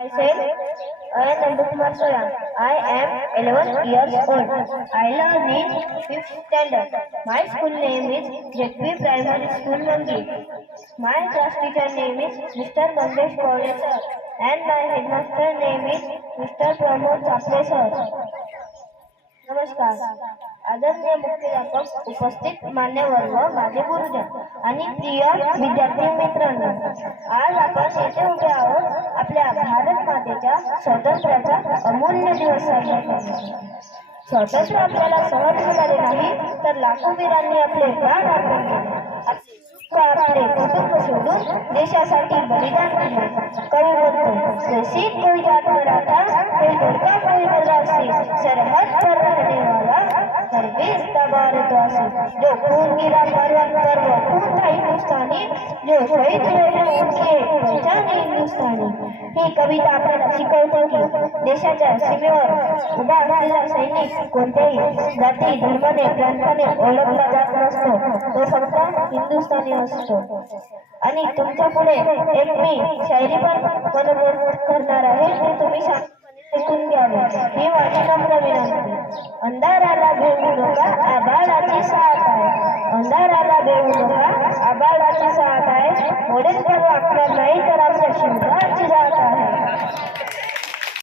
Myself, I am Nandakumar Soyan. I am 11 years old. I learn in 5th standard. My school name is JP Primary School Mangi. My class teacher name is Mr. Mangesh Kaule sir, and my headmaster name is Mr. Pramod Chapre sir. नमस्कार. आदरणीय मुख्याध्यापक, उपस्थित मान्यवर व माझे गुरुजन आणि प्रिय विद्यार्थी मित्रांनो, आज आपण येथे उभे आहोत आपल्या भारत मातेच्या स्वातंत्र्याचा अमूल्य दिवस साजरा करण्यासाठी. स्वातंत्र्य आपल्याला सहज मिळाले नाही, तर लाखो वीरांनी आपले प्राण अर्पण केले. आपले कुटुंब सोडून देशासाठी बलिदान दिले. कवी म्हणतो, जो सिख कोई जात मराठा, कोई गोरखा कोई मद्रासी, सरहद पर रहने वाला सर्विस भारतवासी, जो खून गिरा परवत पर वो खून था हिंदुस्तानी, जो शहीद हुए उनकी पहचान हिंदुस्तानी. ही कविता आपल्याला शिकवते की देशाच्या सीमेवर उभा असलेला सैनिक कोणत्याही जाती धर्माने प्रांताने ओळखला जात नसतो, तो फक्त हिंदुस्तानी असतो. आणि तुमच्या पुढे एक मी शायरी पण करणार आहे, ते तुम्ही ऐकून घ्यावे ही माझी नम्र विनंती. अंधाराला घेऊ नका, आभाळाची साथ आहे. अंधाराला घेऊ नका, आभाळाची साथ आहे. मोडेल तर वागणार नाही, तर आपल्या शिवराची जात आहे.